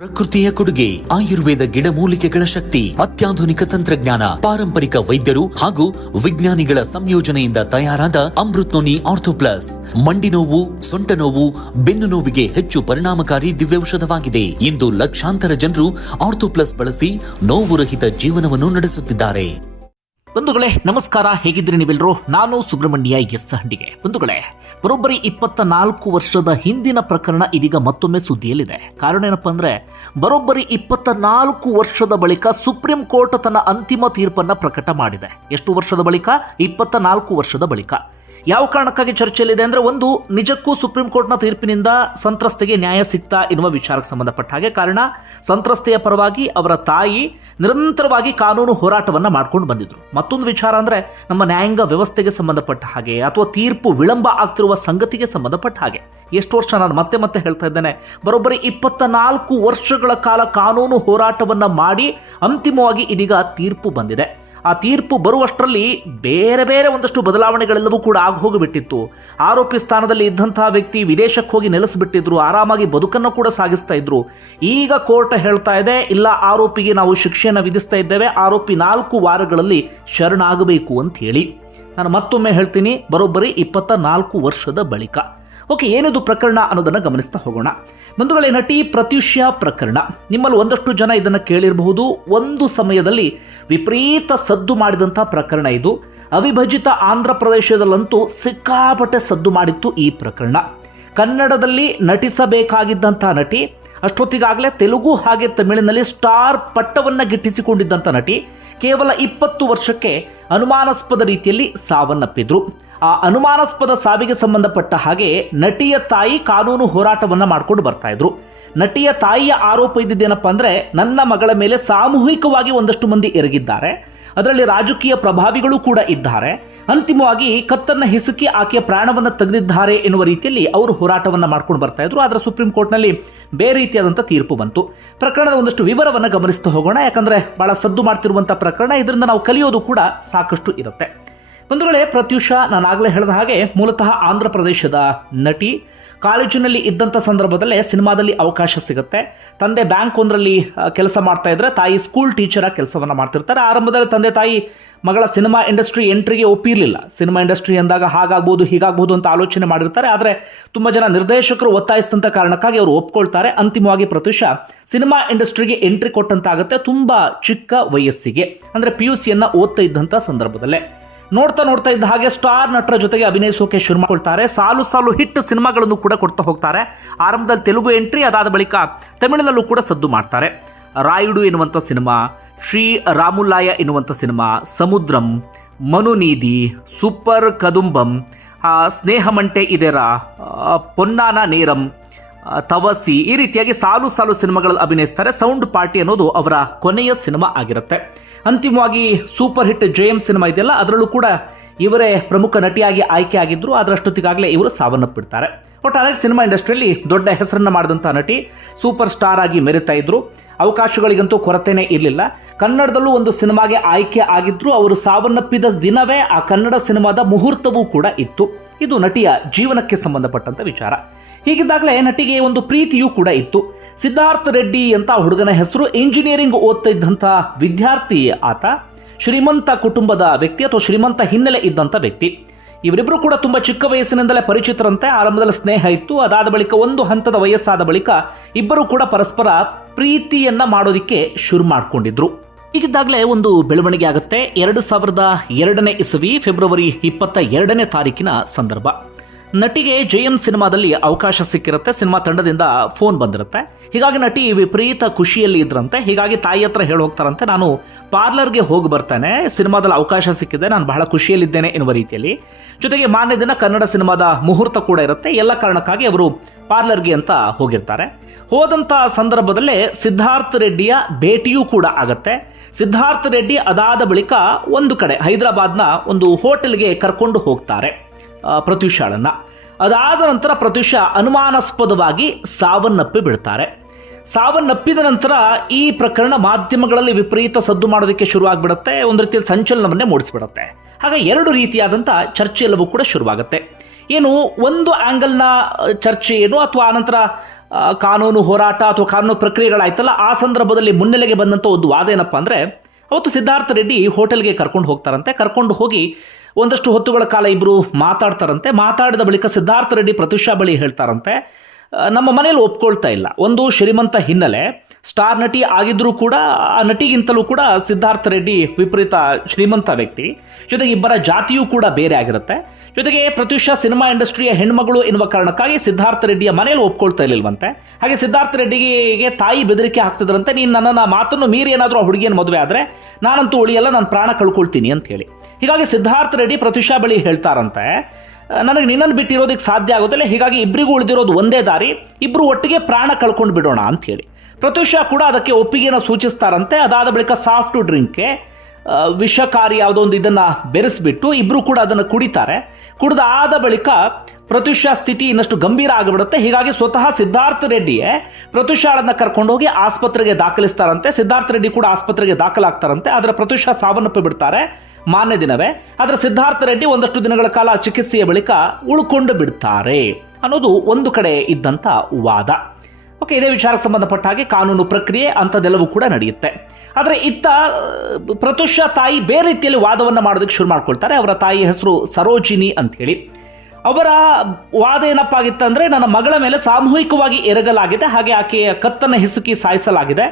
ಪ್ರಕೃತಿಯ ಕೊಡುಗೆ ಆಯುರ್ವೇದ ಗಿಡಮೂಲಿಕೆಗಳ ಶಕ್ತಿ, ಅತ್ಯಾಧುನಿಕ ತಂತ್ರಜ್ಞಾನ, ಪಾರಂಪರಿಕ ವೈದ್ಯರು ಹಾಗೂ ವಿಜ್ಞಾನಿಗಳ ಸಂಯೋಜನೆಯಿಂದ ತಯಾರಾದ ಅಮೃತ್ ನೋನಿ ಆರ್ಥೋ ಪ್ಲಸ್ ಮಂಡಿ ನೋವು, ಸೊಂಟ ನೋವು, ಬೆನ್ನು ನೋವಿಗೆ ಹೆಚ್ಚು ಪರಿಣಾಮಕಾರಿ ದಿವ್ಯೌಷಧವಾಗಿದೆ. ಇಂದು ಲಕ್ಷಾಂತರ ಜನರು ಆರ್ಥೋ ಪ್ಲಸ್ ಬಳಸಿ ನೋವು ರಹಿತ ಜೀವನವನ್ನು ನಡೆಸುತ್ತಿದ್ದಾರೆ. ಬಂಧುಗಳೇ ನಮಸ್ಕಾರ, ಹೇಗಿದ್ರಿ ನೀವೆಲ್ಲರೂ? ನಾನು ಸುಬ್ರಹ್ಮಣ್ಯ ಎಸ್ ಹಂಡಿಗೆ. ಬಂಧುಗಳೇ, ಬರೋಬ್ಬರಿ 24 ವರ್ಷದ ಹಿಂದಿನ ಪ್ರಕರಣ ಇದೀಗ ಮತ್ತೊಮ್ಮೆ ಸುದ್ದಿಯಲ್ಲಿದೆ. ಕಾರಣ ಏನಪ್ಪಾ ಅಂದ್ರೆ, ಬರೋಬ್ಬರಿ 24 ವರ್ಷದ ಬಳಿಕ ಸುಪ್ರೀಂ ಕೋರ್ಟ್ ತನ್ನ ಅಂತಿಮ ತೀರ್ಪನ್ನ ಪ್ರಕಟ ಮಾಡಿದೆ. ಎಷ್ಟು ವರ್ಷದ ಬಳಿಕ? 24 ವರ್ಷದ ಬಳಿಕ. ಯಾವ ಕಾರಣಕ್ಕಾಗಿ ಚರ್ಚೆಯಲ್ಲಿದೆ ಅಂದ್ರೆ, ಒಂದು, ನಿಜಕ್ಕೂ ಸುಪ್ರೀಂ ಕೋರ್ಟ್ನ ತೀರ್ಪಿನಿಂದ ಸಂತ್ರಸ್ತೆಗೆ ನ್ಯಾಯ ಸಿಗ್ತಾ ಎನ್ನುವ ವಿಚಾರಕ್ಕೆ ಸಂಬಂಧಪಟ್ಟ ಹಾಗೆ. ಕಾರಣ, ಸಂತ್ರಸ್ತೆಯ ಪರವಾಗಿ ಅವರ ತಾಯಿ ನಿರಂತರವಾಗಿ ಕಾನೂನು ಹೋರಾಟವನ್ನ ಮಾಡ್ಕೊಂಡು ಬಂದಿದ್ರು. ಮತ್ತೊಂದು ವಿಚಾರ ಅಂದ್ರೆ, ನಮ್ಮ ನ್ಯಾಯಾಂಗ ವ್ಯವಸ್ಥೆಗೆ ಸಂಬಂಧಪಟ್ಟ ಹಾಗೆ ಅಥವಾ ತೀರ್ಪು ವಿಳಂಬ ಆಗ್ತಿರುವ ಸಂಗತಿಗೆ ಸಂಬಂಧಪಟ್ಟ ಹಾಗೆ. ಎಷ್ಟು ವರ್ಷ, ನಾನು ಮತ್ತೆ ಹೇಳ್ತಾ ಇದ್ದೇನೆ, ಬರೋಬ್ಬರಿ 24 ವರ್ಷಗಳ ಕಾಲ ಕಾನೂನು ಹೋರಾಟವನ್ನ ಮಾಡಿ ಅಂತಿಮವಾಗಿ ಇದೀಗ ತೀರ್ಪು ಬಂದಿದೆ. ಆ ತೀರ್ಪು ಬರುವಷ್ಟರಲ್ಲಿ ಬೇರೆ ಬೇರೆ ಒಂದಷ್ಟು ಬದಲಾವಣೆಗಳೆಲ್ಲವೂ ಕೂಡ ಹೋಗಿಬಿಟ್ಟಿತ್ತು. ಆರೋಪಿ ಸ್ಥಾನದಲ್ಲಿ ಇದ್ದಂತಹ ವ್ಯಕ್ತಿ ವಿದೇಶಕ್ಕೆ ಹೋಗಿ ನೆಲೆಸಿಬಿಟ್ಟಿದ್ರು, ಆರಾಮಾಗಿ ಬದುಕನ್ನು ಕೂಡ ಸಾಗಿಸ್ತಾ ಇದ್ರು. ಈಗ ಕೋರ್ಟ್ ಹೇಳ್ತಾ ಇದೆ, ಇಲ್ಲ, ಆರೋಪಿಗೆ ನಾವು ಶಿಕ್ಷೆಯನ್ನು ವಿಧಿಸ್ತಾ ಇದ್ದೇವೆ, ಆರೋಪಿ 4 ವಾರಗಳಲ್ಲಿ ಶರಣಾಗಬೇಕು ಅಂತ ಹೇಳಿ. ನಾನು ಮತ್ತೊಮ್ಮೆ ಹೇಳ್ತೀನಿ, ಬರೋಬ್ಬರಿ 24 ವರ್ಷದ ಬಳಿಕ. ಓಕೆ, ಏನಿದು ಪ್ರಕರಣ ಅನ್ನೋದನ್ನು ಗಮನಿಸ್ತಾ ಹೋಗೋಣ. ಬಂಧುಗಳೇ, ನಟಿ ಪ್ರತ್ಯೂಷಾ ಪ್ರಕರಣ, ನಿಮ್ಮಲ್ಲಿ ಒಂದಷ್ಟು ಜನ ಇದನ್ನು ಕೇಳಿರಬಹುದು. ಒಂದು ಸಮಯದಲ್ಲಿ ವಿಪರೀತ ಸದ್ದು ಮಾಡಿದಂಥ ಪ್ರಕರಣ ಇದು. ಅವಿಭಜಿತ ಆಂಧ್ರ ಪ್ರದೇಶದಲ್ಲಂತೂ ಸಿಕ್ಕಾಪಟ್ಟೆ ಸದ್ದು ಮಾಡಿತ್ತು ಈ ಪ್ರಕರಣ. ಕನ್ನಡದಲ್ಲಿ ನಟಿಸಬೇಕಾಗಿದ್ದಂಥ ನಟಿ, ಅಷ್ಟೊತ್ತಿಗಾಗಲೇ ತೆಲುಗು ಹಾಗೆ ತಮಿಳಿನಲ್ಲಿ ಸ್ಟಾರ್ ಪಟ್ಟವನ್ನು ಗಿಟ್ಟಿಸಿಕೊಂಡಿದ್ದಂಥ ನಟಿ ಕೇವಲ 20 ವರ್ಷಕ್ಕೆ ಅನುಮಾನಾಸ್ಪದ ರೀತಿಯಲ್ಲಿ ಸಾವನ್ನಪ್ಪಿದ್ರು. ಆ ಅನುಮಾನಾಸ್ಪದ ಸಾವಿಗೆ ಸಂಬಂಧಪಟ್ಟ ಹಾಗೆ ನಟಿಯ ತಾಯಿ ಕಾನೂನು ಹೋರಾಟವನ್ನ ಮಾಡ್ಕೊಂಡು ಬರ್ತಾ ಇದ್ರು. ನಟಿಯ ತಾಯಿಯ ಆರೋಪ ಇದ್ದಿದ್ದೇನಪ್ಪ ಅಂದ್ರೆ, ನನ್ನ ಮಗಳ ಮೇಲೆ ಸಾಮೂಹಿಕವಾಗಿ ಒಂದಷ್ಟು ಮಂದಿ ಎರಗಿದ್ದಾರೆ, ಅದರಲ್ಲಿ ರಾಜಕೀಯ ಪ್ರಭಾವಿಗಳು ಕೂಡ ಇದ್ದಾರೆ, ಅಂತಿಮವಾಗಿ ಕತ್ತನ್ನ ಹಿಸುಕಿ ಆಕೆಯ ಪ್ರಾಣವನ್ನು ತೆಗೆದಿದ್ದಾರೆ ಎನ್ನುವ ರೀತಿಯಲ್ಲಿ ಅವರು ಹೋರಾಟವನ್ನ ಮಾಡ್ಕೊಂಡು ಬರ್ತಾ ಇದ್ರು. ಆದರೆ ಸುಪ್ರೀಂ ಕೋರ್ಟ್ನಲ್ಲಿ ಬೇರೆ ರೀತಿಯಾದಂಥ ತೀರ್ಪು ಬಂತು. ಪ್ರಕರಣದ ಒಂದಷ್ಟು ವಿವರವನ್ನು ಗಮನಿಸ್ತಾ ಹೋಗೋಣ, ಯಾಕಂದ್ರೆ ಬಹಳ ಸದ್ದು ಮಾಡ್ತಿರುವಂಥ ಪ್ರಕರಣ, ಇದರಿಂದ ನಾವು ಕಲಿಯೋದು ಕೂಡ ಸಾಕಷ್ಟು ಇರುತ್ತೆ. ಬಂಧುಗಳೇ, ಪ್ರತ್ಯೂಷಾ ನಾನಾಗಲೇ ಹೇಳಿದ ಹಾಗೆ ಮೂಲತಃ ಆಂಧ್ರ ಪ್ರದೇಶದ ನಟಿ. ಕಾಲೇಜಿನಲ್ಲಿ ಇದ್ದಂಥ ಸಂದರ್ಭದಲ್ಲೇ ಸಿನಿಮಾದಲ್ಲಿ ಅವಕಾಶ ಸಿಗುತ್ತೆ. ತಂದೆ ಬ್ಯಾಂಕ್ ಒಂದರಲ್ಲಿ ಕೆಲಸ ಮಾಡ್ತಾ ಇದ್ರೆ, ತಾಯಿ ಸ್ಕೂಲ್ ಟೀಚರ್ ಆಗಿ ಕೆಲಸವನ್ನು ಮಾಡ್ತಿರ್ತಾರೆ. ಆರಂಭದಲ್ಲಿ ತಂದೆ ತಾಯಿ ಮಗಳ ಸಿನಿಮಾ ಇಂಡಸ್ಟ್ರಿ ಎಂಟ್ರಿಗೆ ಒಪ್ಪಿರಲಿಲ್ಲ. ಸಿನಿಮಾ ಇಂಡಸ್ಟ್ರಿ ಅಂದಾಗ ಹಾಗಾಗ್ಬೋದು ಹೀಗಾಗ್ಬೋದು ಅಂತ ಆಲೋಚನೆ ಮಾಡಿರ್ತಾರೆ. ಆದರೆ ತುಂಬ ಜನ ನಿರ್ದೇಶಕರು ಒತ್ತಾಯಿಸಿದಂಥ ಕಾರಣಕ್ಕಾಗಿ ಅವರು ಒಪ್ಕೊಳ್ತಾರೆ. ಅಂತಿಮವಾಗಿ ಪ್ರತ್ಯೂಷಾ ಸಿನಿಮಾ ಇಂಡಸ್ಟ್ರಿಗೆ ಎಂಟ್ರಿ ಕೊಟ್ಟಂತಾಗುತ್ತೆ, ತುಂಬ ಚಿಕ್ಕ ವಯಸ್ಸಿಗೆ, ಅಂದರೆ PUC ಓದ್ತಾ ಇದ್ದಂಥ ಸಂದರ್ಭದಲ್ಲೇ. ನೋಡ್ತಾ ಇದ್ದ ಹಾಗೆ ಸ್ಟಾರ್ ನಟರ ಜೊತೆಗೆ ಅಭಿನಯಿಸೋಕೆ ಶುರು ಮಾಡ್ಕೊಳ್ತಾರೆ. ಸಾಲು ಹಿಟ್ ಸಿನಿಮಾಗಳನ್ನು ಕೂಡ ಕೊಡ್ತಾ ಹೋಗ್ತಾರೆ. ಆರಂಭದಲ್ಲಿ ತೆಲುಗು ಎಂಟ್ರಿ, ಅದಾದ ಬಳಿಕ ತಮಿಳಿನಲ್ಲೂ ಕೂಡ ಸದ್ದು ಮಾಡ್ತಾರೆ. ರಾಯುಡು ಎನ್ನುವಂಥ ಸಿನಿಮಾ, ಶ್ರೀ ರಾಮುಲಾಯ ಎನ್ನುವಂಥ ಸಿನಿಮಾ, ಸಮುದ್ರಂ, ಮನುನೀದಿ, ಸೂಪರ್ ಕದುಂಬಂ, ಸ್ನೇಹಮಂಟೆ ಇದೆರ, ಪೊನ್ನಾನ ನೇರಂ, ತವಸಿ, ಈ ರೀತಿಯಾಗಿ ಸಾಲು ಸಿನಿಮಾಗಳಲ್ಲಿ ಅಭಿನಯಿಸ್ತಾರೆ. ಸೌಂಡ್ ಪಾರ್ಟಿ ಅನ್ನೋದು ಅವರ ಕೊನೆಯ ಸಿನಿಮಾ ಆಗಿರುತ್ತೆ. ಅಂತಿಮವಾಗಿ ಸೂಪರ್ ಹಿಟ್ JM ಸಿನಿಮಾ ಇದೆಯಲ್ಲ, ಅದರಲ್ಲೂ ಕೂಡ ಇವರೇ ಪ್ರಮುಖ ನಟಿಯಾಗಿ ಆಯ್ಕೆ ಆಗಿದ್ರು. ಅದರಷ್ಟೊತ್ತಿಗಾಗಲೇ ಇವರು ಸಾವನ್ನಪ್ಪಿಡ್ತಾರೆ. ಒಟ್ಟಾರೆ ಸಿನಿಮಾ ಇಂಡಸ್ಟ್ರಿಯಲ್ಲಿ ದೊಡ್ಡ ಹೆಸರನ್ನ ಮಾಡಿದಂಥ ನಟಿ, ಸೂಪರ್ ಸ್ಟಾರ್ ಆಗಿ ಮೆರಿತಾ ಇದ್ರು. ಅವಕಾಶಗಳಿಗಂತೂ ಕೊರತೆನೇ ಇರಲಿಲ್ಲ. ಕನ್ನಡದಲ್ಲೂ ಒಂದು ಸಿನಿಮಾಗೆ ಆಯ್ಕೆ ಆಗಿದ್ರು. ಅವರು ಸಾವನ್ನಪ್ಪಿದ ದಿನವೇ ಆ ಕನ್ನಡ ಸಿನಿಮಾದ ಮುಹೂರ್ತವೂ ಕೂಡ ಇತ್ತು. ಇದು ನಟಿಯ ಜೀವನಕ್ಕೆ ಸಂಬಂಧಪಟ್ಟಂತ ವಿಚಾರ. ಹೀಗಿದ್ದಾಗಲೇ ನಟಿಗೆ ಒಂದು ಪ್ರೀತಿಯೂ ಕೂಡ ಇತ್ತು. ಸಿದ್ಧಾರ್ಥ್ ರೆಡ್ಡಿ ಅಂತ ಹುಡುಗನ ಹೆಸರು. ಇಂಜಿನಿಯರಿಂಗ್ ಓದ್ತಾ ಇದ್ದಂಥ ವಿದ್ಯಾರ್ಥಿ ಆತ. ಶ್ರೀಮಂತ ಕುಟುಂಬದ ವ್ಯಕ್ತಿ ಅಥವಾ ಶ್ರೀಮಂತ ಹಿನ್ನೆಲೆ ಇದ್ದಂಥ ವ್ಯಕ್ತಿ. ಇವರಿಬ್ಬರು ಕೂಡ ತುಂಬ ಚಿಕ್ಕ ವಯಸ್ಸಿನಿಂದಲೇ ಪರಿಚಿತರಂತೆ. ಆರಂಭದಲ್ಲಿ ಸ್ನೇಹ ಇತ್ತು. ಅದಾದ ಬಳಿಕ ಒಂದು ಹಂತದ ವಯಸ್ಸಾದ ಬಳಿಕ ಇಬ್ಬರು ಕೂಡ ಪರಸ್ಪರ ಪ್ರೀತಿಯನ್ನ ಮಾಡೋದಿಕ್ಕೆ ಶುರು ಮಾಡಿಕೊಂಡಿದ್ರು. ಹೀಗಿದ್ದಾಗಲೇ ಒಂದು ಬೆಳವಣಿಗೆ ಆಗುತ್ತೆ. 2002ನೇ ಇಸವಿ ಫೆಬ್ರವರಿ 22ನೇ ತಾರೀಕಿನ ಸಂದರ್ಭ. ನಟಿಗೆ JM ಸಿನಿಮಾದಲ್ಲಿ ಅವಕಾಶ ಸಿಕ್ಕಿರುತ್ತೆ. ಸಿನಿಮಾ ತಂಡದಿಂದ ಫೋನ್ ಬಂದಿರುತ್ತೆ. ಹೀಗಾಗಿ ನಟಿ ವಿಪರೀತ ಖುಷಿಯಲ್ಲಿ ಇದ್ರಂತೆ. ಹೀಗಾಗಿ ತಾಯಿ ಹತ್ರ ಹೇಳಿ ಹೋಗ್ತಾರಂತೆ, ನಾನು ಪಾರ್ಲರ್ಗೆ ಹೋಗಿ ಬರ್ತೇನೆ, ಸಿನಿಮಾದಲ್ಲಿ ಅವಕಾಶ ಸಿಕ್ಕಿದೆ, ನಾನು ಬಹಳ ಖುಷಿಯಲ್ಲಿದ್ದೇನೆ ಎನ್ನುವ ರೀತಿಯಲ್ಲಿ. ಜೊತೆಗೆ ಮಾನ್ಯ ದಿನ ಕನ್ನಡ ಸಿನಿಮಾದ ಮುಹೂರ್ತ ಕೂಡ ಇರುತ್ತೆ. ಎಲ್ಲ ಕಾರಣಕ್ಕಾಗಿ ಅವರು ಪಾರ್ಲರ್ಗೆ ಅಂತ ಹೋಗಿರ್ತಾರೆ. ಹೋದಂಥ ಸಂದರ್ಭದಲ್ಲೇ ಸಿದ್ಧಾರ್ಥ್ ರೆಡ್ಡಿಯ ಭೇಟಿಯೂ ಕೂಡ ಆಗತ್ತೆ. ಸಿದ್ಧಾರ್ಥ್ ರೆಡ್ಡಿ ಅದಾದ ಬಳಿಕ ಒಂದು ಕಡೆ ಹೈದರಾಬಾದ್ನ ಒಂದು ಹೋಟೆಲ್ಗೆ ಕರ್ಕೊಂಡು ಹೋಗ್ತಾರೆ ಪ್ರತ್ಯೂಷಾಳನ್ನ. ಅದಾದ ನಂತರ ಪ್ರತ್ಯೂಷಾ ಅನುಮಾನಾಸ್ಪದವಾಗಿ ಸಾವನ್ನಪ್ಪಿ ಬಿಡ್ತಾರೆ. ಸಾವನ್ನಪ್ಪಿದ ನಂತರ ಈ ಪ್ರಕರಣ ಮಾಧ್ಯಮಗಳಲ್ಲಿ ವಿಪರೀತ ಸದ್ದು ಮಾಡೋದಕ್ಕೆ ಶುರು ಆಗಿಬಿಡುತ್ತೆ. ಒಂದು ರೀತಿಯಲ್ಲಿ ಸಂಚಲನವನ್ನೇ ಮೂಡಿಸಿಬಿಡುತ್ತೆ. ಹಾಗೆ 2 ರೀತಿಯಾದಂಥ ಚರ್ಚೆ ಎಲ್ಲವೂ ಕೂಡ ಶುರುವಾಗುತ್ತೆ. ಏನು ಒಂದು ಆ್ಯಂಗಲ್ನ ಚರ್ಚೆ ಏನು, ಅಥವಾ ಆನಂತರ ಕಾನೂನು ಹೋರಾಟ ಅಥವಾ ಕಾನೂನು ಪ್ರಕ್ರಿಯೆಗಳಾಯ್ತಲ್ಲ, ಆ ಸಂದರ್ಭದಲ್ಲಿ ಮುನ್ನೆಲೆಗೆ ಬಂದಂಥ ಒಂದು ವಾದ ಏನಪ್ಪ ಅಂದರೆ, ಅವತ್ತು ಸಿದ್ಧಾರ್ಥ ರೆಡ್ಡಿ ಹೋಟೆಲ್ಗೆ ಕರ್ಕೊಂಡು ಹೋಗ್ತಾರಂತೆ. ಕರ್ಕೊಂಡು ಹೋಗಿ ಒಂದಷ್ಟು ಹೊತ್ತುಗಳ ಕಾಲ ಇಬ್ಬರು ಮಾತಾಡ್ತಾರಂತೆ. ಮಾತಾಡಿದ ಬಳಿಕ ಸಿದ್ಧಾರ್ಥ ರೆಡ್ಡಿ ಪ್ರತ್ಯುಷಾ ಬಳಿ ಹೇಳ್ತಾರಂತೆ, ನಮ್ಮ ಮನೇಲಿ ಒಪ್ಕೊಳ್ತಾ ಇಲ್ಲ. ಒಂದು ಶ್ರೀಮಂತ ಹಿನ್ನೆಲೆ, ಸ್ಟಾರ್ ನಟಿ ಆಗಿದ್ರೂ ಕೂಡ ಆ ನಟಿಗಿಂತಲೂ ಕೂಡ ಸಿದ್ಧಾರ್ಥ ರೆಡ್ಡಿ ವಿಪರೀತ ಶ್ರೀಮಂತ ವ್ಯಕ್ತಿ. ಜೊತೆಗೆ ಇಬ್ಬರ ಜಾತಿಯೂ ಕೂಡ ಬೇರೆ ಆಗಿರುತ್ತೆ. ಜೊತೆಗೆ ಪ್ರತ್ಯುಷಾ ಸಿನಿಮಾ ಇಂಡಸ್ಟ್ರಿಯ ಹೆಣ್ಮಗಳು ಎನ್ನುವ ಕಾರಣಕ್ಕಾಗಿ ಸಿದ್ಧಾರ್ಥ ರೆಡ್ಡಿಯ ಮನೆಯಲ್ಲಿ ಒಪ್ಕೊಳ್ತಾ ಇರಲಿಲ್ವಂತೆ. ಹಾಗೆ ಸಿದ್ಧಾರ್ಥ ರೆಡ್ಡಿಗೆ ತಾಯಿ ಬೆದರಿಕೆ ಹಾಕ್ತಿದ್ರಂತೆ, ನೀನು ನನ್ನನ್ನು ಮಾತನ್ನು ಮೀರಿ ಏನಾದರೂ ಆ ಹುಡುಗಿಯನ್ನು ಮದುವೆ ಆದರೆ ನಾನಂತೂ ಉಳಿಯಲ್ಲ, ನಾನು ಪ್ರಾಣ ಕಳ್ಕೊಳ್ತೀನಿ ಅಂತ ಹೇಳಿ. ಹೀಗಾಗಿ ಸಿದ್ಧಾರ್ಥ ರೆಡ್ಡಿ ಪ್ರತ್ಯುಷಾ ಬಳಿ ಹೇಳ್ತಾರಂತೆ, ನನಗೆ ನಿನ್ನನ್ನು ಬಿಟ್ಟಿರೋದಕ್ಕೆ ಸಾಧ್ಯ ಆಗೋದಿಲ್ಲ, ಹೀಗಾಗಿ ಇಬ್ಬರಿಗೂ ಉಳಿದಿರೋದು ಒಂದೇ ದಾರಿ, ಇಬ್ಬರು ಒಟ್ಟಿಗೆ ಪ್ರಾಣ ಕಳ್ಕೊಂಡು ಬಿಡೋಣ ಅಂತ ಹೇಳಿ. ಪ್ರತ್ಯುಷಾ ಕೂಡ ಅದಕ್ಕೆ ಒಪ್ಪಿಗೆಯನ್ನು ಸೂಚಿಸ್ತಾರಂತೆ. ಅದಾದ ಬಳಿಕ ಸಾಫ್ಟ್ ಡ್ರಿಂಕ್ಗೆ ವಿಷಕಾರಿ ಯಾವುದೋ ಒಂದು ಇದನ್ನು ಬೆರೆಸಿಬಿಟ್ಟು ಇಬ್ಬರು ಕೂಡ ಅದನ್ನು ಕುಡಿತಾರೆ. ಕುಡಿದಾದ ಬಳಿಕ ಪ್ರತ್ಯುಷಾ ಸ್ಥಿತಿ ಇನ್ನಷ್ಟು ಗಂಭೀರ ಆಗಿಬಿಡುತ್ತೆ. ಹೀಗಾಗಿ ಸ್ವತಃ ಸಿದ್ಧಾರ್ಥ ರೆಡ್ಡಿಯೇ ಪ್ರತ್ಯುಷಾಳನ್ನು ಕರ್ಕೊಂಡು ಹೋಗಿ ಆಸ್ಪತ್ರೆಗೆ ದಾಖಲಿಸ್ತಾರಂತೆ. ಸಿದ್ಧಾರ್ಥ ರೆಡ್ಡಿ ಕೂಡ ಆಸ್ಪತ್ರೆಗೆ ದಾಖಲಾಗ್ತಾರಂತೆ. ಆದರೆ ಪ್ರತ್ಯುಷಾ ಸಾವನ್ನಪ್ಪಿ ಬಿಡ್ತಾರೆ ಮಾನ್ಯ ದಿನವೇ. ಆದರೆ ಸಿದ್ಧಾರ್ಥ ರೆಡ್ಡಿ ಒಂದಷ್ಟು ದಿನಗಳ ಕಾಲ ಚಿಕಿತ್ಸೆಯ ಬಳಿಕ ಉಳ್ಕೊಂಡು ಬಿಡ್ತಾರೆ ಅನ್ನೋದು ಒಂದು ಕಡೆ ಇದ್ದಂಥ ವಾದ. ಓಕೆ, ಇದೇ ವಿಚಾರಕ್ಕೆ ಸಂಬಂಧಪಟ್ಟ ಹಾಗೆ ಕಾನೂನು ಪ್ರಕ್ರಿಯೆ ಅಂಥದ್ದೆಲ್ಲವೂ ಕೂಡ ನಡೆಯುತ್ತೆ. ಆದರೆ ಇತ್ತ ಪ್ರತ್ಯುಷಾ ತಾಯಿ ಬೇರೆ ರೀತಿಯಲ್ಲಿ ವಾದವನ್ನು ಮಾಡೋದಕ್ಕೆ ಶುರು ಮಾಡ್ಕೊಳ್ತಾರೆ. ಅವರ ತಾಯಿ ಹೆಸರು ಸರೋಜಿನಿ ಅಂಥೇಳಿ. ಅವರ ವಾದ ಏನಪ್ಪ ಆಗಿತ್ತಂದರೆ, ನನ್ನ ಮಗಳ ಮೇಲೆ ಸಾಮೂಹಿಕವಾಗಿ ಎರಗಲಾಗಿದೆ, ಹಾಗೆ ಆಕೆಯ ಕತ್ತನ್ನು ಹಿಸುಕಿ ಸಾಯಿಸಲಾಗಿದೆ.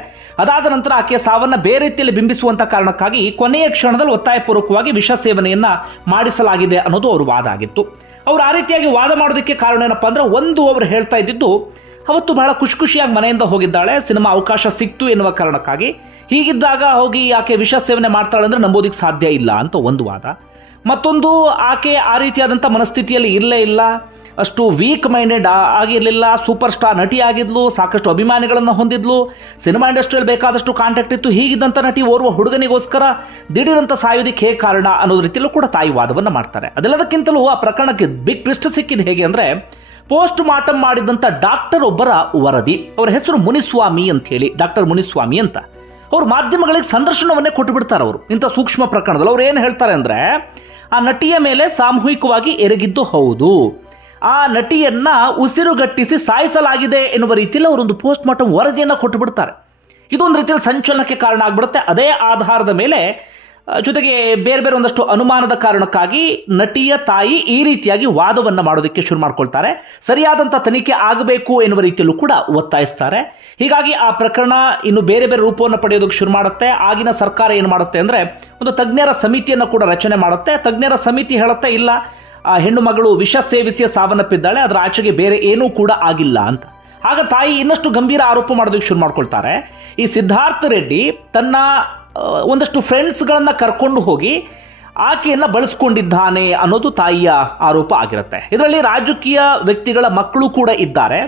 ಅದಾದ ನಂತರ ಆಕೆಯ ಸಾವನ್ನು ಬೇರೆ ರೀತಿಯಲ್ಲಿ ಬಿಂಬಿಸುವಂಥ ಕಾರಣಕ್ಕಾಗಿ ಕೊನೆಯ ಕ್ಷಣದಲ್ಲಿ ಒತ್ತಾಯಪೂರ್ವಕವಾಗಿ ವಿಷ ಸೇವನೆಯನ್ನು ಮಾಡಿಸಲಾಗಿದೆ ಅನ್ನೋದು ಅವ್ರ ವಾದ ಆಗಿತ್ತು. ಅವರು ಆ ರೀತಿಯಾಗಿ ವಾದ ಮಾಡೋದಕ್ಕೆ ಕಾರಣ ಏನಪ್ಪ ಅಂದರೆ, ಒಂದು ಅವರು ಹೇಳ್ತಾ ಇದ್ದಿದ್ದು, ಅವತ್ತು ಬಹಳ ಖುಷಿಯಾಗಿ ಮನೆಯಿಂದ ಹೋಗಿದ್ದಾಳೆ, ಸಿನಿಮಾ ಅವಕಾಶ ಸಿಕ್ತು ಎನ್ನುವ ಕಾರಣಕ್ಕಾಗಿ. ಹೀಗಿದ್ದಾಗ ಹೋಗಿ ಆಕೆ ವಿಷ ಸೇವನೆ ಮಾಡ್ತಾಳೆ ಅಂದರೆ ನಂಬೋದಕ್ಕೆ ಸಾಧ್ಯ ಇಲ್ಲ ಅಂತ ಒಂದು ವಾದ. ಮತ್ತೊಂದು, ಆಕೆ ಆ ರೀತಿಯಾದಂಥ ಮನಸ್ಥಿತಿಯಲ್ಲಿ ಇರಲೇ ಇಲ್ಲ, ಅಷ್ಟು ವೀಕ್ ಮೈಂಡೆಡ್ ಆಗಿರಲಿಲ್ಲ, ಸೂಪರ್ ಸ್ಟಾರ್ ನಟಿ ಆಗಿದ್ಲು, ಸಾಕಷ್ಟು ಅಭಿಮಾನಿಗಳನ್ನು ಹೊಂದಿದ್ಲು, ಸಿನಿಮಾ ಇಂಡಸ್ಟ್ರಿಯಲ್ಲಿ ಬೇಕಾದಷ್ಟು ಕಾಂಟ್ಯಾಕ್ಟ್ ಇತ್ತು. ಹೀಗಿದ್ದಂಥ ನಟಿ ಓರ್ವ ಹುಡುಗನಿಗೋಸ್ಕರ ದಿಢೀರಂತ ಸಾಯೋದಕ್ಕೆ ಹೇಗೆ ಕಾರಣ ಅನ್ನೋದು ರೀತಿಯಲ್ಲೂ ಕೂಡ ತಾಯಿ ವಾದವನ್ನು ಮಾಡ್ತಾರೆ. ಅದೆಲ್ಲದಕ್ಕಿಂತಲೂ ಆ ಪ್ರಕರಣಕ್ಕೆ ಬಿಗ್ ಟ್ವಿಸ್ಟ್ ಸಿಕ್ಕಿದ್ದು ಹೇಗೆ ಅಂದರೆ, ಪೋಸ್ಟ್ ಮಾರ್ಟಮ್ ಮಾಡಿದಂಥ ಡಾಕ್ಟರ್ ಒಬ್ಬರ ವರದಿ, ಅವರ ಹೆಸರು ಮುನಿಸ್ವಾಮಿ ಅಂತ ಹೇಳಿ, ಡಾಕ್ಟರ್ ಮುನಿಸ್ವಾಮಿ ಅಂತ. ಅವರು ಮಾಧ್ಯಮಗಳಿಗೆ ಸಂದರ್ಶನವನ್ನೇ ಕೊಟ್ಟು ಬಿಡ್ತಾರೆ. ಅವರು ಇಂಥ ಸೂಕ್ಷ್ಮ ಪ್ರಕರಣದಲ್ಲಿ ಅವ್ರು ಏನು ಹೇಳ್ತಾರೆ ಅಂದರೆ, ಆ ನಟಿಯ ಮೇಲೆ ಸಾಮೂಹಿಕವಾಗಿ ಎರಗಿದ್ದು ಹೌದು, ಆ ನಟಿಯನ್ನ ಉಸಿರುಗಟ್ಟಿಸಿ ಸಾಯಿಸಲಾಗಿದೆ ಎನ್ನುವ ರೀತಿಯಲ್ಲಿ ಅವರೊಂದು ಪೋಸ್ಟ್ ಮಾರ್ಟಮ್ ವರದಿಯನ್ನು ಕೊಟ್ಟು ಬಿಡ್ತಾರೆ. ಇದೊಂದು ರೀತಿಯಲ್ಲಿ ಸಂಚಲನಕ್ಕೆ ಕಾರಣ ಆಗಿಬಿಡುತ್ತೆ. ಅದೇ ಆಧಾರದ ಮೇಲೆ ಜೊತೆಗೆ ಬೇರೆ ಬೇರೆ ಒಂದಷ್ಟು ಅನುಮಾನದ ಕಾರಣಕ್ಕಾಗಿ ನಟಿಯ ತಾಯಿ ಈ ರೀತಿಯಾಗಿ ವಾದವನ್ನು ಮಾಡೋದಕ್ಕೆ ಶುರು ಮಾಡ್ಕೊಳ್ತಾರೆ. ಸರಿಯಾದಂಥ ತನಿಖೆ ಆಗಬೇಕು ಎನ್ನುವ ರೀತಿಯಲ್ಲೂ ಕೂಡ ಒತ್ತಾಯಿಸ್ತಾರೆ. ಹೀಗಾಗಿ ಆ ಪ್ರಕರಣ ಇನ್ನು ಬೇರೆ ಬೇರೆ ರೂಪವನ್ನು ಪಡೆಯೋದಕ್ಕೆ ಶುರು ಮಾಡುತ್ತೆ. ಆಗಿನ ಸರ್ಕಾರ ಏನು ಮಾಡುತ್ತೆ ಅಂದರೆ, ಒಂದು ತಜ್ಞರ ಸಮಿತಿಯನ್ನು ಕೂಡ ರಚನೆ ಮಾಡುತ್ತೆ. ತಜ್ಞರ ಸಮಿತಿ ಹೇಳುತ್ತೆ, ಇಲ್ಲ, ಆ ಹೆಣ್ಣು ಮಗಳು ವಿಷ ಸೇವಿಸಿ ಸಾವನ್ನಪ್ಪಿದ್ದಾಳೆ, ಅದರ ಆಚೆಗೆ ಬೇರೆ ಏನೂ ಕೂಡ ಆಗಿಲ್ಲ ಅಂತ. ಆಗ ತಾಯಿ ಇನ್ನಷ್ಟು ಗಂಭೀರ ಆರೋಪ ಮಾಡೋದಕ್ಕೆ ಶುರು ಮಾಡ್ಕೊಳ್ತಾರೆ. ಈ ಸಿದ್ಧಾರ್ಥ ರೆಡ್ಡಿ ತನ್ನ ಒಂದಷ್ಟು ಫ್ರೆಂಡ್ಸ್ಗಳನ್ನು ಕರ್ಕೊಂಡು ಹೋಗಿ ಆಕೆಯನ್ನು ಬಳಸ್ಕೊಂಡಿದ್ದಾನೆ ಅನ್ನೋದು ತಾಯಿಯ ಆರೋಪ ಆಗಿರುತ್ತೆ. ಇದರಲ್ಲಿ ರಾಜಕೀಯ ವ್ಯಕ್ತಿಗಳ ಮಕ್ಕಳು ಕೂಡ ಇದ್ದಾರೆ.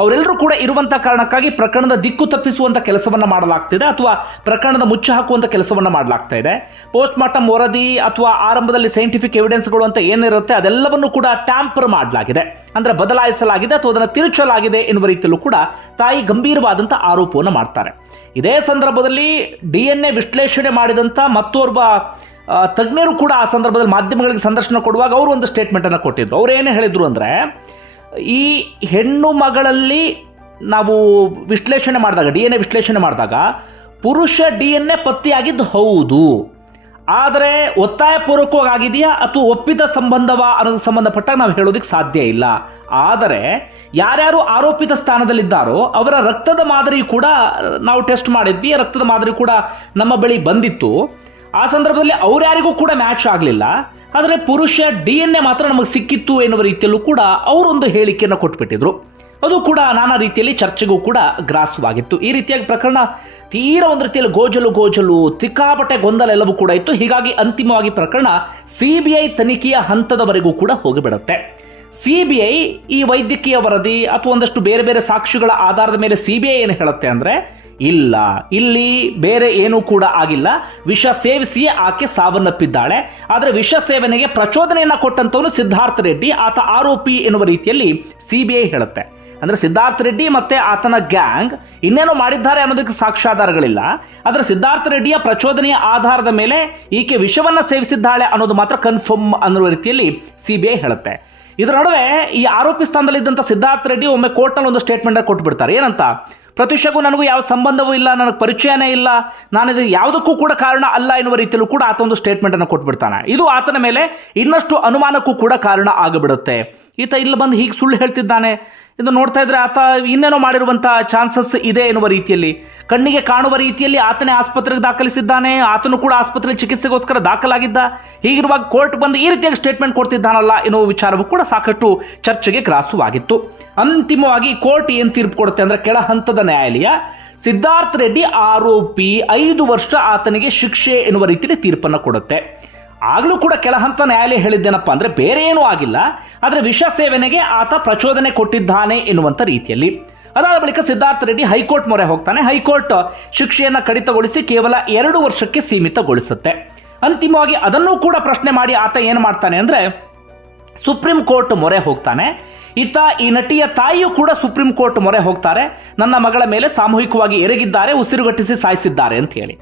ಅವರೆಲ್ಲರೂ ಕೂಡ ಇರುವಂಥ ಕಾರಣಕ್ಕಾಗಿ ಪ್ರಕರಣದ ದಿಕ್ಕು ತಪ್ಪಿಸುವಂಥ ಕೆಲಸವನ್ನು ಮಾಡಲಾಗ್ತಿದೆ, ಅಥವಾ ಪ್ರಕರಣದ ಮುಚ್ಚ ಹಾಕುವಂಥ ಕೆಲಸವನ್ನು ಮಾಡಲಾಗ್ತಾ ಇದೆ. ಪೋಸ್ಟ್ ಮಾರ್ಟಮ್ ವರದಿ ಅಥವಾ ಆರಂಭದಲ್ಲಿ ಸೈಂಟಿಫಿಕ್ ಎವಿಡೆನ್ಸ್ಗಳು ಅಂತ ಏನಿರುತ್ತೆ ಅದೆಲ್ಲವನ್ನು ಕೂಡ ಟ್ಯಾಂಪರ್ ಮಾಡಲಾಗಿದೆ, ಅಂದರೆ ಬದಲಾಯಿಸಲಾಗಿದೆ ಅಥವಾ ಅದನ್ನು ತಿರುಚಲಾಗಿದೆ ಎನ್ನುವ ರೀತಿಯಲ್ಲೂ ಕೂಡ ತಾಯಿ ಗಂಭೀರವಾದಂಥ ಆರೋಪವನ್ನು ಮಾಡ್ತಾರೆ. ಇದೇ ಸಂದರ್ಭದಲ್ಲಿ DNA ವಿಶ್ಲೇಷಣೆ ಮಾಡಿದಂಥ ಮತ್ತೋರ್ವ ತಜ್ಞರು ಕೂಡ ಆ ಸಂದರ್ಭದಲ್ಲಿ ಮಾಧ್ಯಮಗಳಿಗೆ ಸಂದರ್ಶನ ಕೊಡುವಾಗ ಅವರು ಒಂದು ಸ್ಟೇಟ್ಮೆಂಟನ್ನು ಕೊಟ್ಟಿದ್ರು. ಅವ್ರು ಏನು ಹೇಳಿದ್ರು ಅಂದರೆ, ಈ ಹೆಣ್ಣು ಮಗಳಲ್ಲಿ ನಾವು ವಿಶ್ಲೇಷಣೆ ಮಾಡಿದಾಗ, DNA ವಿಶ್ಲೇಷಣೆ ಮಾಡಿದಾಗ ಪುರುಷ DNA ಪತ್ತೆಯಾಗಿದ್ದು ಹೌದು, ಆದರೆ ಒತ್ತಾಯಪೂರ್ವಕವಾಗಿ ಆಗಿದೆಯಾ ಅಥವಾ ಒಪ್ಪಿತ ಸಂಬಂಧವಾ ಅನ್ನೋದಕ್ಕೆ ಸಂಬಂಧಪಟ್ಟಾಗ ನಾವು ಹೇಳೋದಕ್ಕೆ ಸಾಧ್ಯ ಇಲ್ಲ. ಆದರೆ ಯಾರ್ಯಾರು ಆರೋಪಿತ ಸ್ಥಾನದಲ್ಲಿದ್ದಾರೋ ಅವರ ರಕ್ತದ ಮಾದರಿ ಕೂಡ ನಾವು ಟೆಸ್ಟ್ ಮಾಡಿದ್ವಿ, ರಕ್ತದ ಮಾದರಿ ಕೂಡ ನಮ್ಮ ಬಳಿ ಬಂದಿತ್ತು. ಆ ಸಂದರ್ಭದಲ್ಲಿ ಅವ್ರ್ಯಾರಿಗೂ ಕೂಡ ಮ್ಯಾಚ್ ಆಗಲಿಲ್ಲ, ಆದರೆ ಪುರುಷ DNA ಮಾತ್ರ ನಮಗೆ ಸಿಕ್ಕಿತ್ತು ಎನ್ನುವ ರೀತಿಯಲ್ಲೂ ಕೂಡ ಅವರೊಂದು ಹೇಳಿಕೆಯನ್ನು ಕೊಟ್ಬಿಟ್ಟಿದ್ರು. ಅದು ಕೂಡ ನಾನಾ ರೀತಿಯಲ್ಲಿ ಚರ್ಚೆಗೂ ಕೂಡ ಗ್ರಾಸವಾಗಿತ್ತು. ಈ ರೀತಿಯಾಗಿ ಪ್ರಕರಣ ತೀರಾ ಒಂದು ರೀತಿಯಲ್ಲಿ ಗೋಜಲು ಸಿಕ್ಕಾಪಟ್ಟೆ ಗೊಂದಲ ಎಲ್ಲವೂ ಕೂಡ ಇತ್ತು. ಹೀಗಾಗಿ ಅಂತಿಮವಾಗಿ ಪ್ರಕರಣ CBI ತನಿಖೆಯ ಹಂತದವರೆಗೂ ಕೂಡ ಹೋಗಿಬಿಡುತ್ತೆ. CBI ಈ ವೈದ್ಯಕೀಯ ವರದಿ ಅಥವಾ ಒಂದಷ್ಟು ಬೇರೆ ಬೇರೆ ಸಾಕ್ಷಿಗಳ ಆಧಾರದ ಮೇಲೆ CBI ಏನು ಹೇಳುತ್ತೆ ಅಂದರೆ, ಇಲ್ಲ, ಇಲ್ಲಿ ಬೇರೆ ಏನೂ ಕೂಡ ಆಗಿಲ್ಲ, ವಿಷ ಸೇವಿಸಿಯೇ ಆಕೆ ಸಾವನ್ನಪ್ಪಿದ್ದಾಳೆ. ಆದರೆ ವಿಷ ಸೇವನೆಗೆ ಪ್ರಚೋದನೆಯನ್ನು ಕೊಟ್ಟಂತವನು ಸಿದ್ಧಾರ್ಥ ರೆಡ್ಡಿ, ಆತ ಆರೋಪಿ ಎನ್ನುವ ರೀತಿಯಲ್ಲಿ CBI ಹೇಳುತ್ತೆ. ಅಂದರೆ ಸಿದ್ಧಾರ್ಥ ರೆಡ್ಡಿ ಮತ್ತೆ ಆತನ ಗ್ಯಾಂಗ್ ಇನ್ನೇನೋ ಮಾಡಿದ್ದಾರೆ ಅನ್ನೋದಕ್ಕೆ ಸಾಕ್ಷ್ಯಾಧಾರಗಳಿಲ್ಲ, ಆದರೆ ಸಿದ್ಧಾರ್ಥ ರೆಡ್ಡಿಯ ಪ್ರಚೋದನೆಯ ಆಧಾರದ ಮೇಲೆ ಈಕೆ ವಿಷವನ್ನು ಸೇವಿಸಿದ್ದಾಳೆ ಅನ್ನೋದು ಮಾತ್ರ ಕನ್ಫರ್ಮ್ ಅನ್ನುವ ರೀತಿಯಲ್ಲಿ CBI ಹೇಳುತ್ತೆ. ಇದರ ನಡುವೆ ಈ ಆರೋಪಿ ಸ್ಥಾನದಲ್ಲಿದ್ದಂಥ ಸಿದ್ಧಾರ್ಥ ರೆಡ್ಡಿ ಒಮ್ಮೆ ಕೋರ್ಟ್ನಲ್ಲಿ ಒಂದು ಸ್ಟೇಟ್ಮೆಂಟ್ ಕೊಟ್ಬಿಡ್ತಾರೆ. ಏನಂತ, ಪ್ರತ್ಯೂಷಗೂ ನನಗೂ ಯಾವ ಸಂಬಂಧವೂ ಇಲ್ಲ, ನನಗೆ ಪರಿಚಯನೇ ಇಲ್ಲ, ನಾನಿದು ಯಾವುದಕ್ಕೂ ಕೂಡ ಕಾರಣ ಅಲ್ಲ ಎನ್ನುವ ರೀತಿಯಲ್ಲೂ ಕೂಡ ಆತ ಒಂದು ಸ್ಟೇಟ್ಮೆಂಟನ್ನು ಕೊಟ್ಬಿಡ್ತಾನೆ. ಇದು ಆತನ ಮೇಲೆ ಇನ್ನಷ್ಟು ಅನುಮಾನಕ್ಕೂ ಕೂಡ ಕಾರಣ ಆಗಿಬಿಡುತ್ತೆ. ಈತ ಇಲ್ಲಿ ಬಂದು ಹೀಗೆ ಸುಳ್ಳು ಹೇಳ್ತಿದ್ದಾನೆ, ಇದು ನೋಡ್ತಾ ಇದ್ರೆ ಆತ ಇನ್ನೇನೋ ಮಾಡಿರುವಂಥ ಚಾನ್ಸಸ್ ಇದೆ ಎನ್ನುವ ರೀತಿಯಲ್ಲಿ, ಕಣ್ಣಿಗೆ ಕಾಣುವ ರೀತಿಯಲ್ಲಿ ಆತನೇ ಆಸ್ಪತ್ರೆಗೆ ದಾಖಲಿಸಿದ್ದಾನೆ, ಆತನು ಕೂಡ ಆಸ್ಪತ್ರೆ ಚಿಕಿತ್ಸೆಗೋಸ್ಕರ ದಾಖಲಾಗಿದ್ದ. ಹೀಗಿರುವಾಗ ಕೋರ್ಟ್ ಬಂದು ಈ ರೀತಿಯಾಗಿ ಸ್ಟೇಟ್ಮೆಂಟ್ ಕೊಡ್ತಿದ್ದಾನಲ್ಲ ಎನ್ನುವ ವಿಚಾರವೂ ಕೂಡ ಸಾಕಷ್ಟು ಚರ್ಚೆಗೆ ಗ್ರಾಸವಾಗಿತ್ತು. ಅಂತಿಮವಾಗಿ ಕೋರ್ಟ್ ಏನು ತೀರ್ಪು ಕೊಡುತ್ತೆ ಅಂದರೆ, ಕೆಳ ಹಂತದ ನ್ಯಾಯಾಲಯ ಸಿದ್ಧಾರ್ಥ ರೆಡ್ಡಿ ಆರೋಪಿ, 5 ವರ್ಷ ಆತನಿಗೆ ಶಿಕ್ಷೆ ಎನ್ನುವ ರೀತಿಯಲ್ಲಿ ತೀರ್ಪನ್ನು ಕೊಡುತ್ತೆ. ಆಗಲೂ ಕೂಡ ಕೆಲ ಹಂತ ನ್ಯಾಯಾಲಯ ಹೇಳಿದ್ದೇನಪ್ಪ ಅಂದರೆ, ಬೇರೆ ಏನೂ ಆಗಿಲ್ಲ, ಆದರೆ ವಿಷ ಸೇವನೆಗೆ ಆತ ಪ್ರಚೋದನೆ ಕೊಟ್ಟಿದ್ದಾನೆ ಎನ್ನುವಂಥ ರೀತಿಯಲ್ಲಿ. ಅದಾದ ಬಳಿಕ ಸಿದ್ಧಾರ್ಥ ರೆಡ್ಡಿ ಹೈಕೋರ್ಟ್ ಮೊರೆ ಹೋಗ್ತಾನೆ. ಹೈಕೋರ್ಟ್ ಶಿಕ್ಷೆಯನ್ನು ಕಡಿತಗೊಳಿಸಿ ಕೇವಲ 2 ವರ್ಷಕ್ಕೆ ಸೀಮಿತಗೊಳಿಸುತ್ತೆ. ಅಂತಿಮವಾಗಿ ಅದನ್ನೂ ಕೂಡ ಪ್ರಶ್ನೆ ಮಾಡಿ ಆತ ಏನು ಮಾಡ್ತಾನೆ ಅಂದರೆ, ಸುಪ್ರೀಂ ಕೋರ್ಟ್ ಮೊರೆ ಹೋಗ್ತಾನೆ. ಈತ ಈ ನಟಿಯ ತಾಯಿಯೂ ಕೂಡ ಸುಪ್ರೀಂ ಕೋರ್ಟ್ ಮೊರೆ ಹೋಗ್ತಾರೆ. ನನ್ನ ಮಗಳ ಮೇಲೆ ಸಾಮೂಹಿಕವಾಗಿ ಎರಗಿದ್ದಾರೆ, ಉಸಿರುಗಟ್ಟಿಸಿ ಸಾಯಿಸಿದ್ದಾರೆ ಅಂತ ಹೇಳಿ.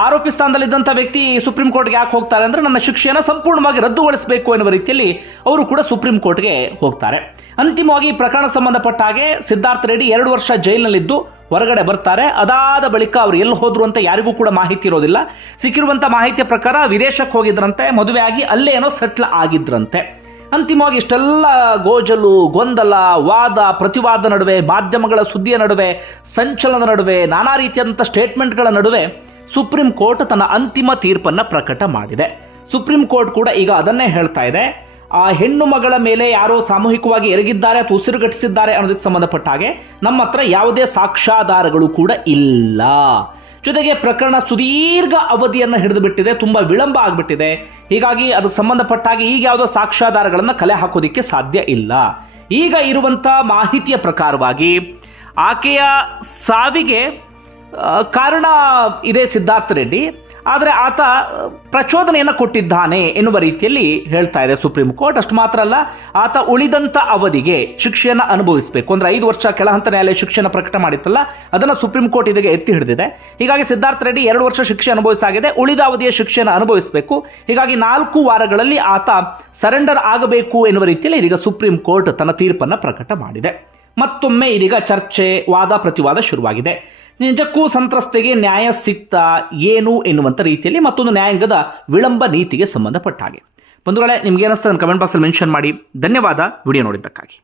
ಆರೋಪಿ ಸ್ಥಾನದಲ್ಲಿದ್ದಂಥ ವ್ಯಕ್ತಿ ಸುಪ್ರೀಂ ಕೋರ್ಟ್ಗೆ ಯಾಕೆ ಹೋಗ್ತಾರೆ ಅಂದರೆ, ನನ್ನ ಶಿಕ್ಷೆಯನ್ನು ಸಂಪೂರ್ಣವಾಗಿ ರದ್ದುಗೊಳಿಸಬೇಕು ಎನ್ನುವ ರೀತಿಯಲ್ಲಿ ಅವರು ಕೂಡ ಸುಪ್ರೀಂ ಕೋರ್ಟ್ಗೆ ಹೋಗ್ತಾರೆ. ಅಂತಿಮವಾಗಿ ಈ ಪ್ರಕರಣ ಸಂಬಂಧಪಟ್ಟ ಹಾಗೆ ಸಿದ್ಧಾರ್ಥ ರೆಡ್ಡಿ 2 ವರ್ಷ ಜೈಲಿನಲ್ಲಿದ್ದು ಹೊರಗಡೆ ಬರ್ತಾರೆ. ಅದಾದ ಬಳಿಕ ಅವರು ಎಲ್ಲಿ ಹೋದ್ರು ಅಂತ ಯಾರಿಗೂ ಕೂಡ ಮಾಹಿತಿ ಇರೋದಿಲ್ಲ. ಸಿಕ್ಕಿರುವಂಥ ಮಾಹಿತಿಯ ಪ್ರಕಾರ ವಿದೇಶಕ್ಕೆ ಹೋಗಿದ್ರಂತೆ, ಮದುವೆ ಆಗಿ ಅಲ್ಲೇ ಏನೋ ಸೆಟ್ಲ್ ಆಗಿದ್ರಂತೆ. ಅಂತಿಮವಾಗಿ ಇಷ್ಟೆಲ್ಲ ಗೋಜಲು, ಗೊಂದಲ, ವಾದ ಪ್ರತಿವಾದ ನಡುವೆ, ಮಾಧ್ಯಮಗಳ ಸುದ್ದಿಯ ನಡುವೆ, ಸಂಚಲನದ ನಡುವೆ, ನಾನಾ ರೀತಿಯಾದಂಥ ಸ್ಟೇಟ್ಮೆಂಟ್ಗಳ ನಡುವೆ ಸುಪ್ರೀಂ ಕೋರ್ಟ್ ತನ್ನ ಅಂತಿಮ ತೀರ್ಪನ್ನು ಪ್ರಕಟ ಮಾಡಿದೆ. ಸುಪ್ರೀಂ ಕೋರ್ಟ್ ಕೂಡ ಈಗ ಅದನ್ನೇ ಹೇಳ್ತಾ ಇದೆ, ಆ ಹೆಣ್ಣು ಮಗಳ ಮೇಲೆ ಯಾರೋ ಸಾಮೂಹಿಕವಾಗಿ ಎರಗಿದ್ದಾರೆ ಅಥವಾ ಉಸಿರುಗಟ್ಟಿಸಿದ್ದಾರೆ ಅನ್ನೋದಕ್ಕೆ ಸಂಬಂಧಪಟ್ಟ ಹಾಗೆ ನಮ್ಮ ಹತ್ರ ಯಾವುದೇ ಸಾಕ್ಷ್ಯಾಧಾರಗಳು ಕೂಡ ಇಲ್ಲ. ಜೊತೆಗೆ ಪ್ರಕರಣ ಸುದೀರ್ಘ ಅವಧಿಯನ್ನು ಹಿಡಿದು ಬಿಟ್ಟಿದೆ, ತುಂಬ ವಿಳಂಬ ಆಗಿಬಿಟ್ಟಿದೆ. ಹೀಗಾಗಿ ಅದಕ್ಕೆ ಸಂಬಂಧಪಟ್ಟ ಹಾಗೆ ಈಗ ಯಾವುದೋ ಸಾಕ್ಷ್ಯಾಧಾರಗಳನ್ನು ಕಲೆ ಹಾಕೋದಿಕ್ಕೆ ಸಾಧ್ಯ ಇಲ್ಲ. ಈಗ ಇರುವಂಥ ಮಾಹಿತಿಯ ಪ್ರಕಾರವಾಗಿ ಆಕೆಯ ಸಾವಿಗೆ ಕಾರಣ ಇದೆ ಸಿದ್ಧಾರ್ಥ ರೆಡ್ಡಿ, ಆದರೆ ಆತ ಪ್ರಚೋದನೆಯನ್ನು ಕೊಟ್ಟಿದ್ದಾನೆ ಎನ್ನುವ ರೀತಿಯಲ್ಲಿ ಹೇಳ್ತಾ ಇದೆ ಸುಪ್ರೀಂ ಕೋರ್ಟ್. ಅಷ್ಟು ಮಾತ್ರ ಅಲ್ಲ, ಆತ ಉಳಿದಂಥ ಅವಧಿಗೆ ಶಿಕ್ಷೆಯನ್ನು ಅನುಭವಿಸಬೇಕು. ಅಂದರೆ 5 ವರ್ಷ ಕೆಳ ಹಂತ ನ್ಯಾಯಾಲಯ ಶಿಕ್ಷೆಯನ್ನು ಪ್ರಕಟ ಮಾಡಿತ್ತಲ್ಲ, ಅದನ್ನು ಸುಪ್ರೀಂ ಕೋರ್ಟ್ ಇದಕ್ಕೆ ಎತ್ತಿ ಹಿಡಿದಿದೆ. ಹೀಗಾಗಿ ಸಿದ್ಧಾರ್ಥ ರೆಡ್ಡಿ 2 ವರ್ಷ ಶಿಕ್ಷೆ ಅನುಭವಿಸಾಗಿದೆ, ಉಳಿದ ಅವಧಿಯ ಶಿಕ್ಷೆಯನ್ನು ಅನುಭವಿಸಬೇಕು. ಹೀಗಾಗಿ 4 ವಾರಗಳಲ್ಲಿ ಆತ ಸರೆಂಡರ್ ಆಗಬೇಕು ಎನ್ನುವ ರೀತಿಯಲ್ಲಿ ಇದೀಗ ಸುಪ್ರೀಂ ಕೋರ್ಟ್ ತನ್ನ ತೀರ್ಪನ್ನು ಪ್ರಕಟ ಮಾಡಿದೆ. ಮತ್ತೊಮ್ಮೆ ಇದೀಗ ಚರ್ಚೆ, ವಾದ ಪ್ರತಿವಾದ ಶುರುವಾಗಿದೆ. ನಿಜಕ್ಕೂ ಸಂತ್ರಸ್ತೆಗೆ ನ್ಯಾಯ ಸಿಗ್ತಾ ಏನು ಎನ್ನುವಂಥ ರೀತಿಯಲ್ಲಿ ಮತ್ತೊಂದು ನ್ಯಾಯಾಂಗದ ವಿಳಂಬ ನೀತಿಗೆ ಸಂಬಂಧಪಟ್ಟ ಹಾಗೆ. ಬಂಧುಗಳೇ, ನಿಮ್ಗೆ ಏನಿಸ್ತದೆ ಕಮೆಂಟ್ ಬಾಕ್ಸಲ್ಲಿ ಮೆನ್ಷನ್ ಮಾಡಿ. ಧನ್ಯವಾದ ವಿಡಿಯೋ ನೋಡಿದ್ದಕ್ಕಾಗಿ.